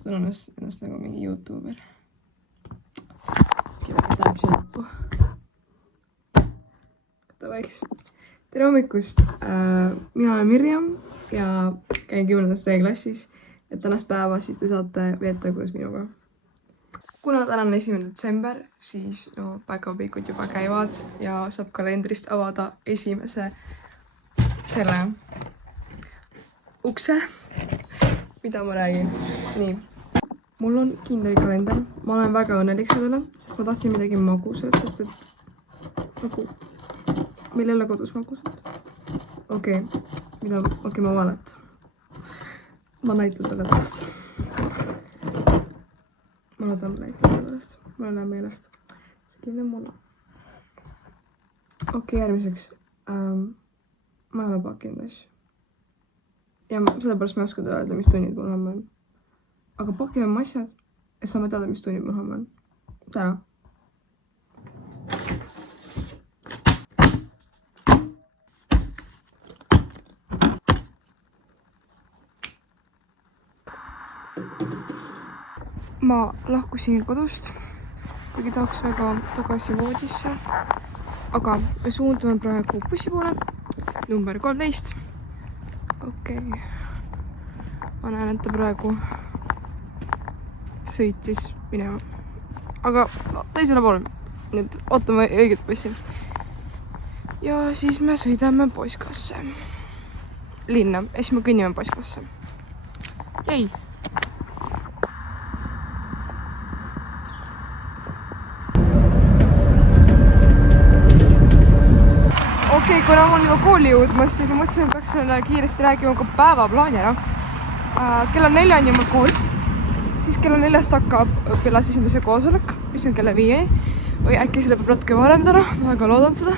Tunnen ennast nagu mingi YouTuber. Kellegi tahab siia lõppu. Vaiks. Tere hommikust! Mina olen Mirjam ja käin 10. D-klassis. Ja tänast päeva siis te saate veeta koos minuga. Kuna täna on 1. detsember, siis päevapiikud juba käivad ja saab kalendrist avada esimese selle ukse, mida ma räägin. Nii. Mul on kinderkalender, ma olen väga õnnelik sellele, sest ma tahtsin midagi magusat, sest et nagu meil ei ole kodus magusat. Okei, ma valetan. Ma näitan selle pärast. Ma loodan näitan selle pärast. Ma olen meelest. Selline muna. Okei, järgmiseks. Ma ei ole pakkinud asju. Ja sellepärast ma ei oska öelda, mis tunnid mul homme on. Aga pakime oma asjad ja saame teada, mis tunnid mul homme on. Täna. Ma lahkusin kodust, kuigi tahaks väga tagasi voodisse. Aga me suundume praegu bussi poole, number 13. Okei. Ma näen, et ta praegu sõitis minema. Aga teisele poole. Nüüd ootame õiget bussi. Ja siis me sõidame Poskasse. Linna. Ja siis me kõnnime Poskasse. Jäi! Okei, kuna ma olen juba kooli jõudmas, siis ma mõtlesin, et peaks selle kiiresti räägima ka päevaplaani ära. Kella 4 on juba kool, siis kella 4 hakkab õpilasesinduse koosolek, mis on kella 5 või äkki selle peab natuke varem täna, ma väga loodan seda.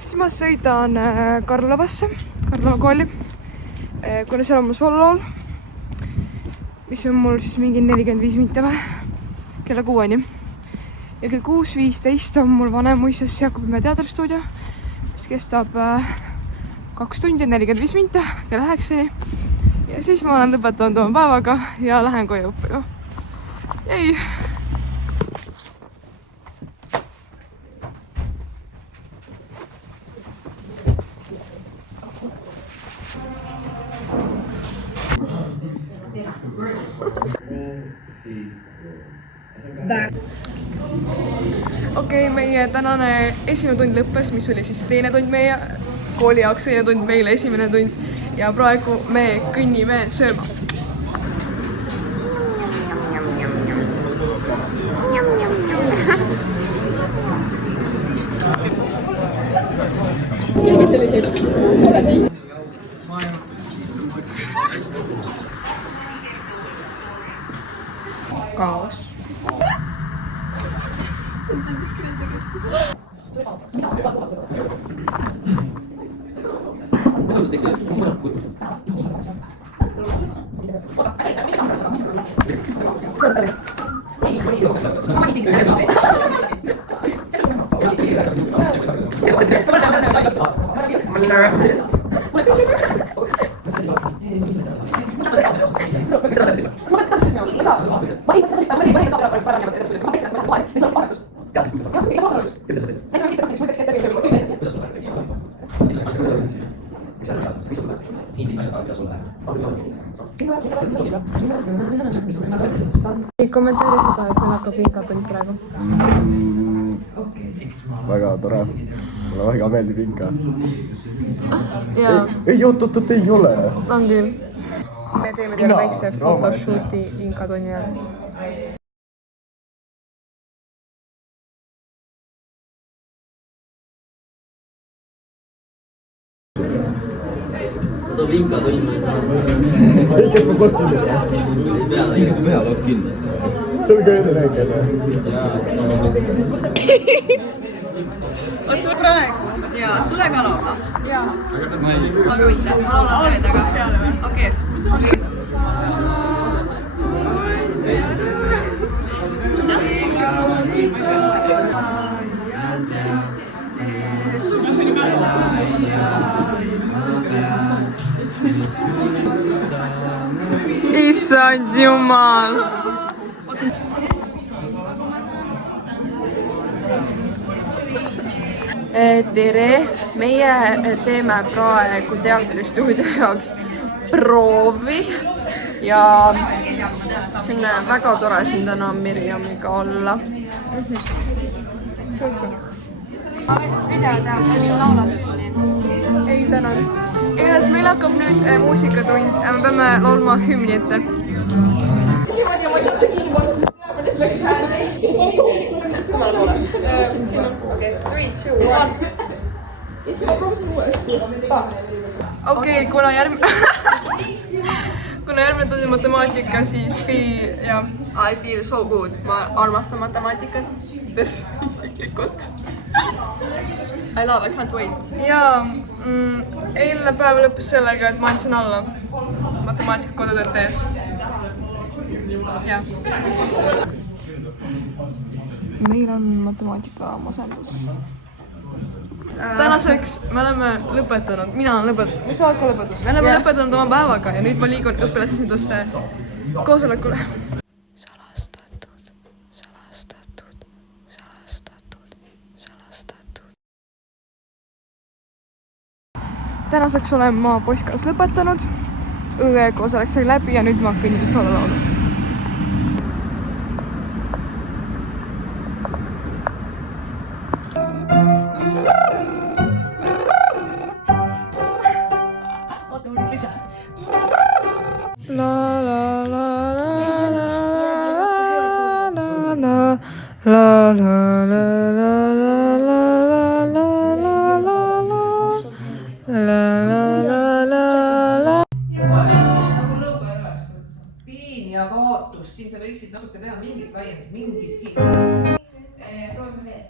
Siis ma sõidan Karlovasse, Karlova kooli, kuna seal on mu soolool, mis on mul siis mingi 45 minti või, kella 6-ni. Ja kell 6.15 on mul Vanemuises Jakobimäe teatristuudio, mis kestab 2 tundi 45 minti kella 9-ni. Ja siis ma olen lõpetanud oma päevaga ja lähen koju õppima. Jäi! Okei, meie tänane esimene tund lõppes, mis oli siis teine tund meie kooli jaoks, teine tund meile esimene tund ja praegu me kõnnime sööma. Keegi selliseid kaos. Kommenteeri seda, et meil hakkab ingatund praegu. väga tore. Mulle väga meeldib Inka. Jaa. Ei, oot, ei ole. On küll. Me teeme teile väikse photoshooti Inka tunni ajal. tuleb Inka tunni. Ei, kes ma kohtin? Inka su peal lood kinni. See oli ka enne väike. Kas või praegu? Jaa, tule ka laula. Jaa. Aga mitte, ma laulan leedaga. Okei. Issand jumal. Tere, meie teeme praegu teatristuudio jaoks proovi ja see on väga tore siin täna Mirjamiga olla. Video teab, kus sa laulad. Ei, tänan. Igatahes meil hakkab nüüd muusikatund ja me peame laulma hümni ette. Kumale poole? Okei, 3, 2, 1. Okei, kuna järgmine tund on matemaatika, siis ja I feel so good. Ma armastan matemaatikat isiklikult. I love, I can't wait. ja eilne päev lõppes sellega, et ma andsin alla matemaatika kodutööd tees. Jah. Meil on matemaatika masendus. Tänaseks me oleme lõpetanud, mina olen lõpetanud, mis sa oled ka lõpetanud? Me oleme lõpetanud oma päevaga ja nüüd ma liigun õpilasesindusse koosolekule. Salastatud. Tänaseks olen ma postkas lõpetanud, õe koosolek sai läbi ja nüüd ma kõnnin soololaulu. Piin ja kaotus, siin sa võiksid natuke teha mingit laiendust, mingit proovime veel.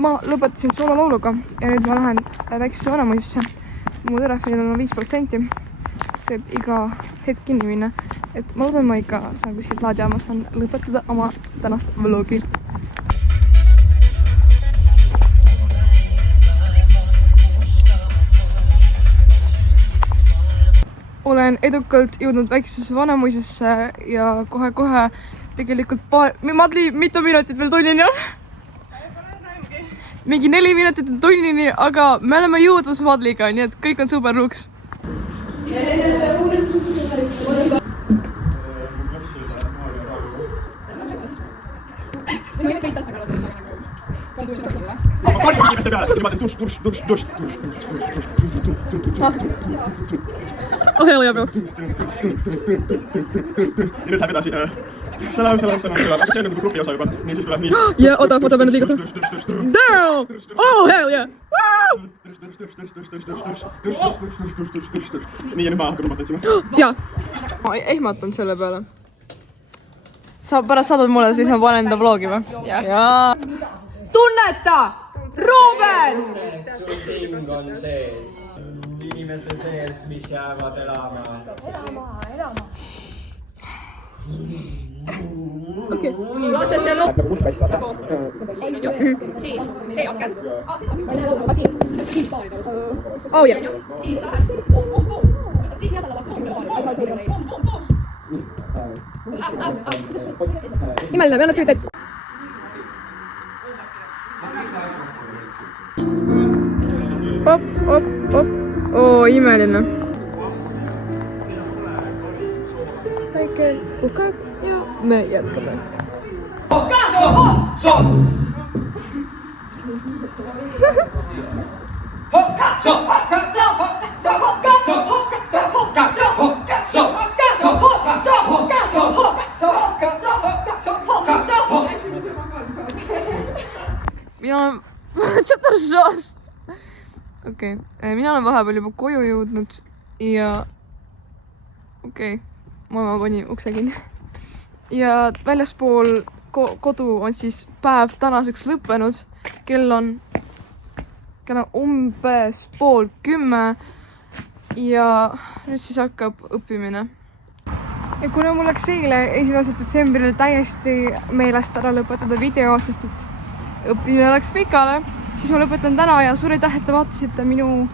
Ma lõpetasin soololauluga ja nüüd ma lähen väiksesse Vanemuisesse. Mu telefonil on 5%. See võib iga hetk kinni minna. Et ma loodan, ma ikka saan kuskilt laadi ja ma saan lõpetada oma tänast vlogi. Olen edukalt jõudnud väiksesse Vanemuisesse ja kohe-kohe tegelikult Madli, mitu minutit veel tunnini on? Mingi 4 minutit on tunnini, aga me oleme jõudmas Madliga, nii et kõik on super luks. Ma karjus inimeste peale, niimoodi tuš. Oh hell yeah, bro. Ja nüüd läheb edasi. Salam. Aga see on nagu grupi osa juba, nii siis tuleb nii. Ja, oota, ma pean nüüd liiguta. Damn! Oh hell yeah! Nii ja nüüd ma hakkan rumalt tantsima. Jaa. Ma ehmatan selle peale. Sa pärast saadad mulle, siis ma panen enda vlogi või? Jaa. Tunneta! Ruben! Sul hing on sees, inimeste sees, mis jäävad elama. Okei. Lase see lõpp. Nagu kus kaits vaata. Siis, see aken. Oh jah. Siis lähed. Siin jätala pum. Imeline, me annad tüüd ette. Op. Oo, imeline. väike puhkeaeg ja me jätkame. mina olen okei, mina olen vahepeal juba koju jõudnud ja mama pani ukse kinni. Ja väljaspool kodu on siis päev tänaseks lõppenud. Kell on umbes 9:30 ja nüüd siis hakkab õppimine. Ja kuna mul läks eile 1. detsembril täiesti meelest ära lõpetada video, sest et õppimine läks pikale, siis ma lõpetan täna ja suur aitäh, et te vaatasite minu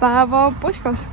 päeva poskas.